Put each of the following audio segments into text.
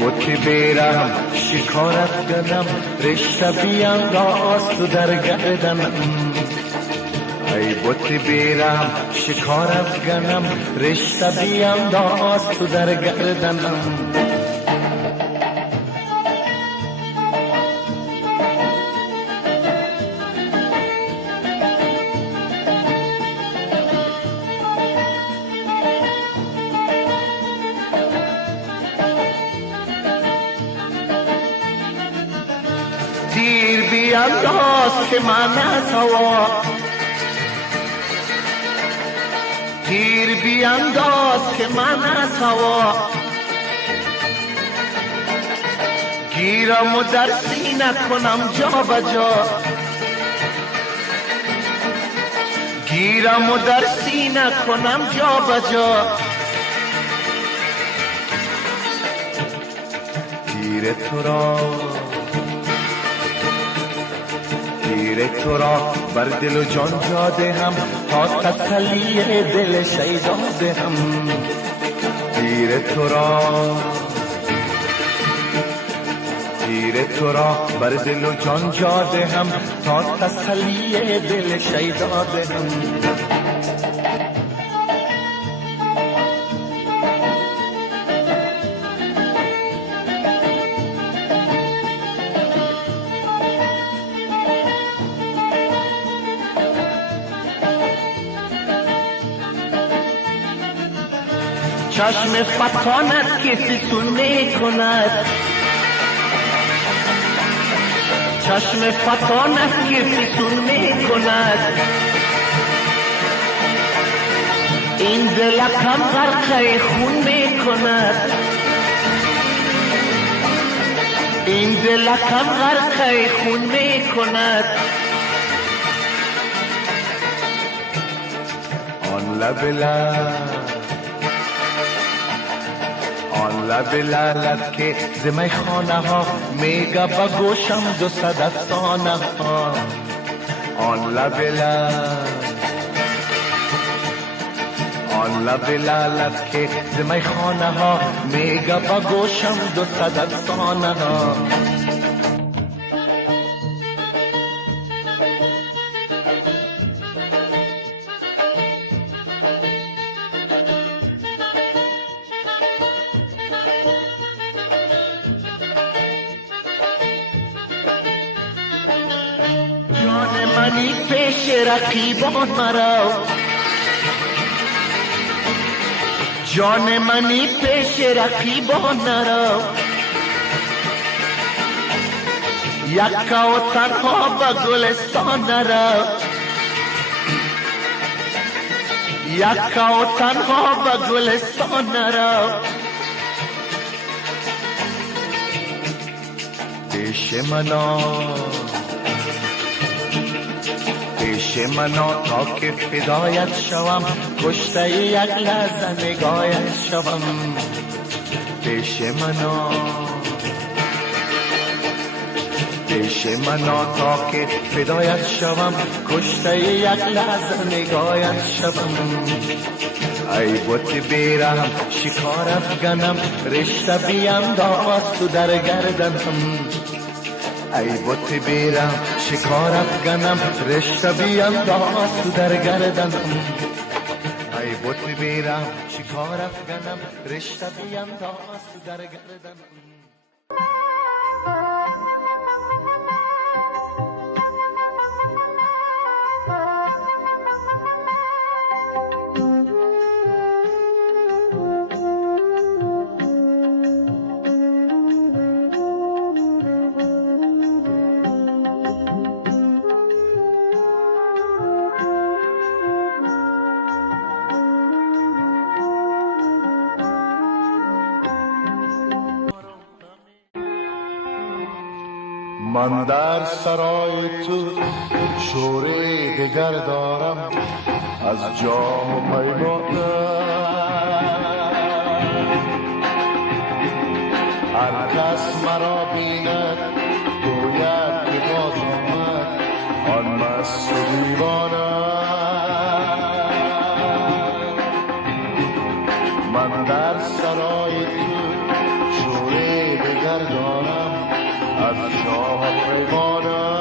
بطی بیرم شکارت گنم رشته بیانداز تو در گردنم ای بطی بیرم شکارت گنم رشته بیانداز تو در گردنم تیر بیانداز که من از هوا تیر بیانداز که من از هوا گیرم و در سینه کنم جا بجا گیرم و در سینه کنم جا بجا تیر تو را بر دل و جان جا دهم تا تسلی دل شیدا دهم تیر تو را بر دل و جان جا دهم تا تسلی دل شیدا دهم چشم فتانت که فسون می کند چشم فتانت که فسون می کند این دلکم غرقه خون می کند این دلکم غرقه خون می کند آن لب لعلت که زمی خانه ها میگه با گوشم دو صد افسانه ها آن لب لعلت که زمی خانه ها میگه با گوشم دو صد افسانه ها جان منی پیش رقیبان مرو جان منی پیش رقیبان نرو یکا و تنها به گلستان نرو یکا و تنها به گلستان نرو پیش منا تا که فدایت شوم کشته یک لحظه نگاهت شوم پیش منا تا که فدایت شوم کشته یک لحظه نگاهت شوم ای بطی بیرم شکار افگنم رشته بیانداز تو در گردنم ای بطی بیرم شکار افگنم رشته بیانداز تو در گردنم ای بطی بیرم شکار افگنم رشته بیانداز تو در گردنم من در سرای تو شوری دگر دارم از جام و پیمانه هر کس مرا بیند گوید که باز آمد آن مست و دیوانه من در سرای تو شوری بگردانم از شاه پیمانم.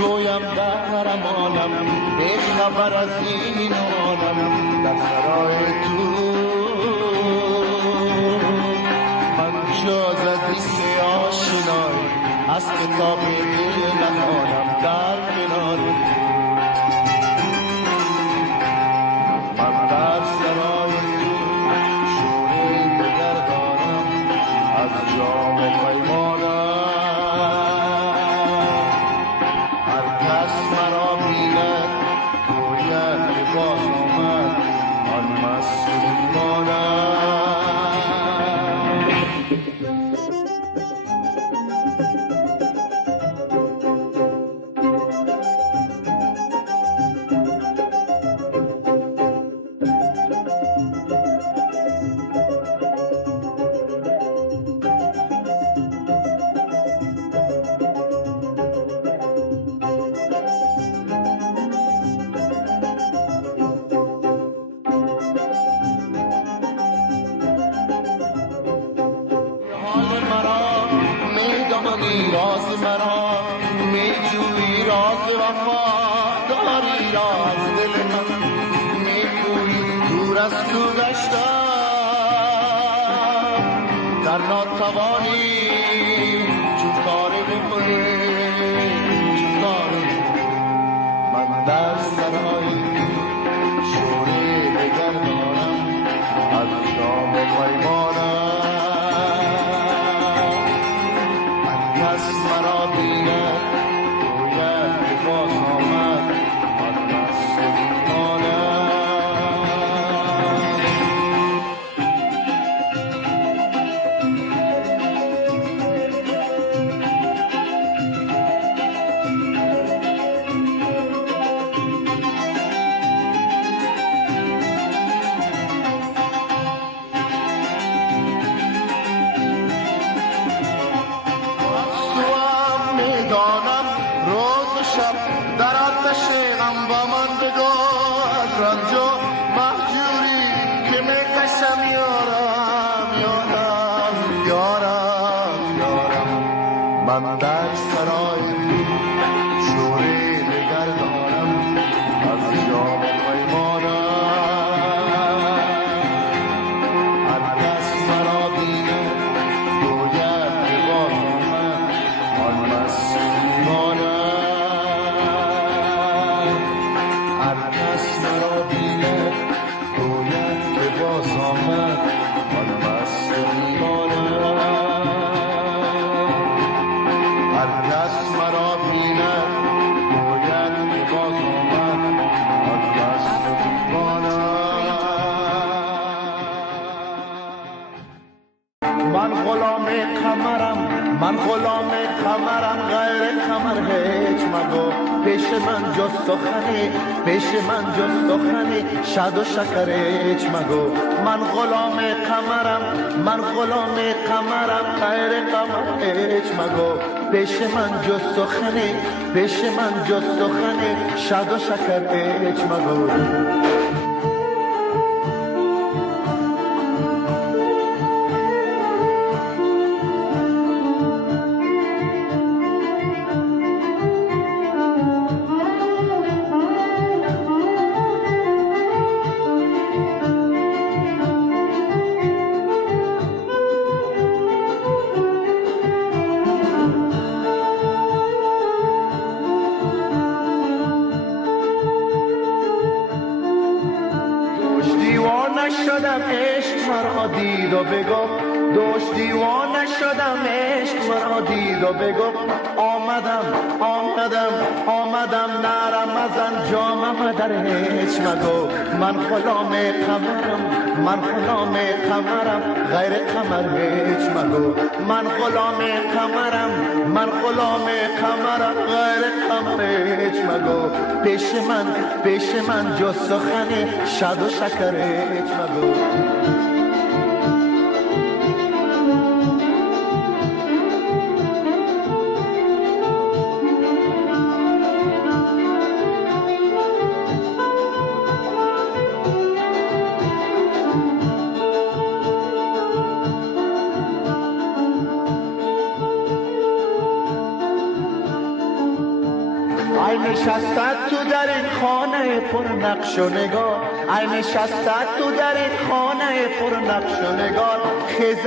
گویم در امانم بی خبر از این آنم در سرای تو من جز حدیث آشنایی از کتاب دل نخوانم در کنار من در سرای تو شوری بگردانم از جام پیمانم. راز مرا می جویی راز وفا داری راز دل من می گویی دور از تو گشتم در ناتوانی چون کاری بکنی چون کاری من در سرای شوری بگردانم از جام پیمانم. مرا بیند گوید که باز آمد آن مست دیوانم. دانم روز و شب در آتش غم با من بگو از رنج و مهجوری که میکشم یارم یارم یارم یارم. من در سرای شوری بگردانم از جام پیمانم. هر کس مرا بیند گوید که باز آمد آن مست دیوانم. هر کس مرا بیند گوید که باز آمد آن مست دیوانم. هر کس مرا بیند گوید که باز آمد آن مست دیوانم. من غلام قمرم من غلام قمرم غیر قمر هیچ مگو پیش من جز سخنی پیش من جز سخنی شاد و شکر هیچ مگو. من غلام قمرم من غلام قمرم غیر قمر هیچ مگو پیش من جز سخنی پیش من جز سخنی شاد و شکر هیچ مگو. شدم عشق مرا دید و بگفت دوش دیوانه شدم عشق مرا دید و بگفت آمدم آمدم آمدم نرم مزن جامم در هیچ مگو من غلام قمرم من غلام قمرم غیر قمر هیچ مگو من غلام قمرم من غلام قمرم غیر قمر هیچ مگو پیش من جز سخن شاد و شکر هیچ مگو ای نشستت تو در این خانه پر نقش و نگار ای نشستت تو در این خانه پر نقش و نگار خیز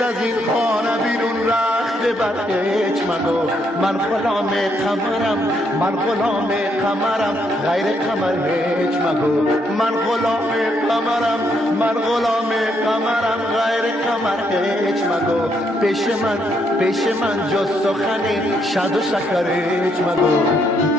از این خانه بیرون رخت بر هیچ مگو من غلام قمرم من غلام قمرم غیر قمر هیچ مگو من غلام قمرم من غلام قمرم غیر قمر هیچ مگو پیش من جز سخن شاد و شکر هیچ مگو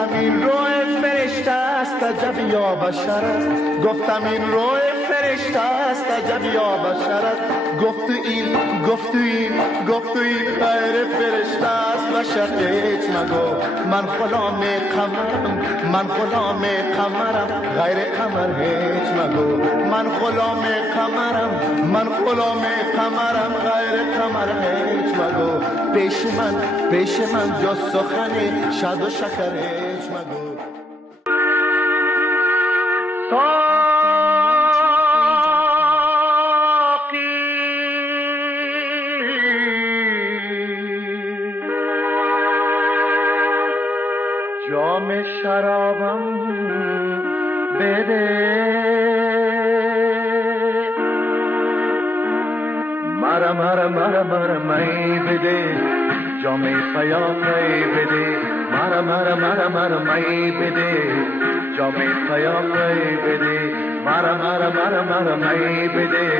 گفتم این روح فرشته است عجب یا بشر است گفتم این روح فرشته است عجب یا بشر است گفت این غیر فرشته است بشر هیچ مگو من غلام قمرم من غلام قمرم غیر قمر هیچ مگو من غلام قمرم من غلام قمرم غیر قمر هیچ مگو پیش من جز سخن شاد و شکر هیچ مگو جام شرابم بده مرا می بده جام پیاپی بده مرا می بده جام پیاپی بده مرا می بده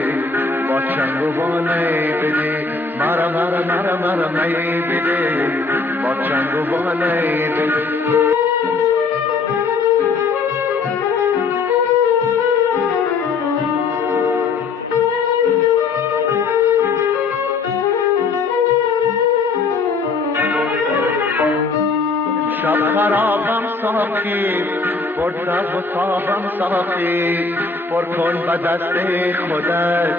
با چنگ و بانه بده مرا می بده با چنگ و بانه بده شب خرابم ساقی فرصت و صابم ساقی پر کن به دست خودت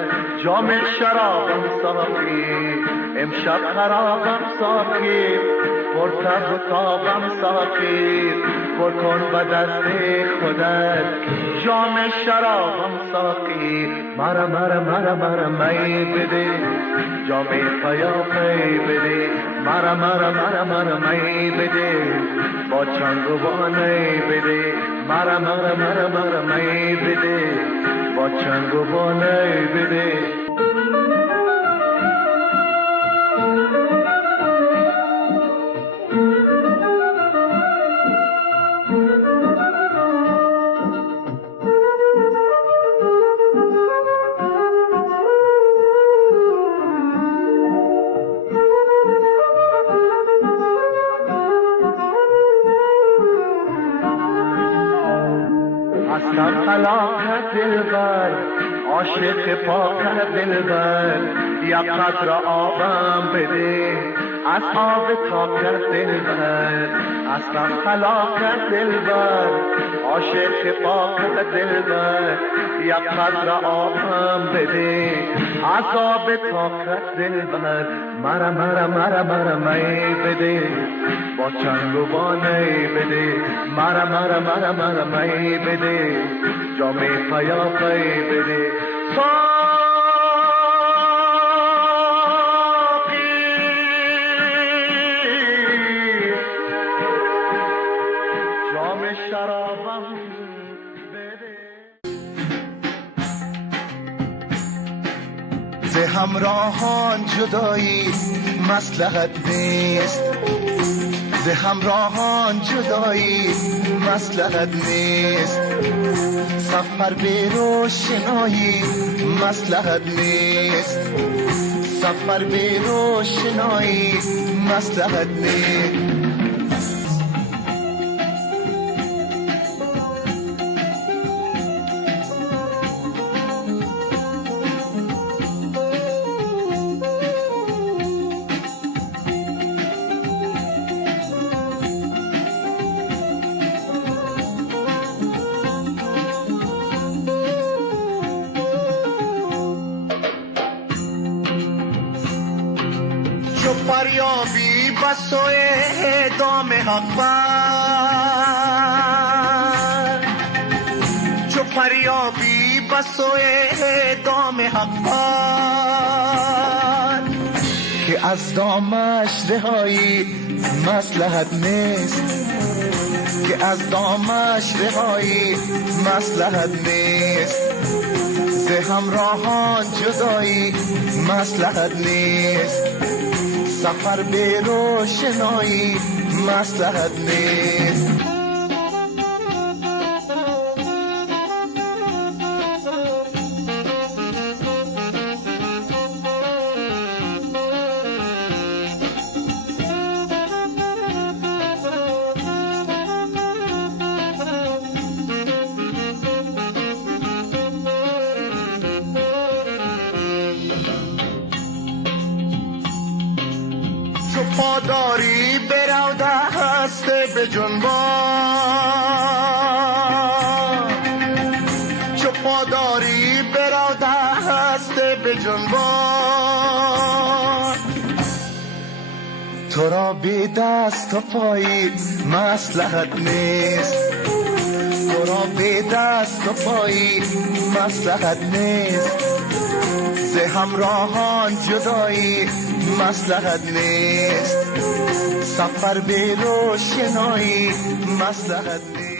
جام شرابم ساقی امشب خرابم ساقی فرصت و صابم ساقی پر کن به دست خودت جام شرابم ساقی مرا می بده جام پیاپی بده مرا می بده با چنگ و بانه بده مرا می بده با چنگ و بانه بده هستم خلاق دلبر عاشق پاک دلبر یک قطره آبم بده از آب تاک دلبر هستم خلاق دلبر عاشق پاک دلبر یک قطره آبم بده از آب تاک دلبر مرا می بده با چنگ و بانه بده مرا می بده جام پیاپی بده جام شرابم بده ز همراهان جدایی مصلحت نیست، ز همراهان جدایی مصلحت نیست، سفر به روشنایی مصلحت نیست، سفر به روشنایی مصلحت نیست. چو فریابی بس و اعدام حق بر، چو فریابی بس و اعدام حق بر، که از دامش رهایی مصلحت نیست، که از دامش رهایی مصلحت نیست، ز همراهان جدایی مصلحت نیست، سفر به روشنایی مصلحت نیست. چو پاداری برو دست به جنبان، چو پاداری برو دست به جنبان، تو را بی دست و پایی مصلحت نیست، تو را بی دست و پایی مصلحت نیست، ز همراهان جدایی مصلحت نیست، سفر به روشنایی مصلحت نیست.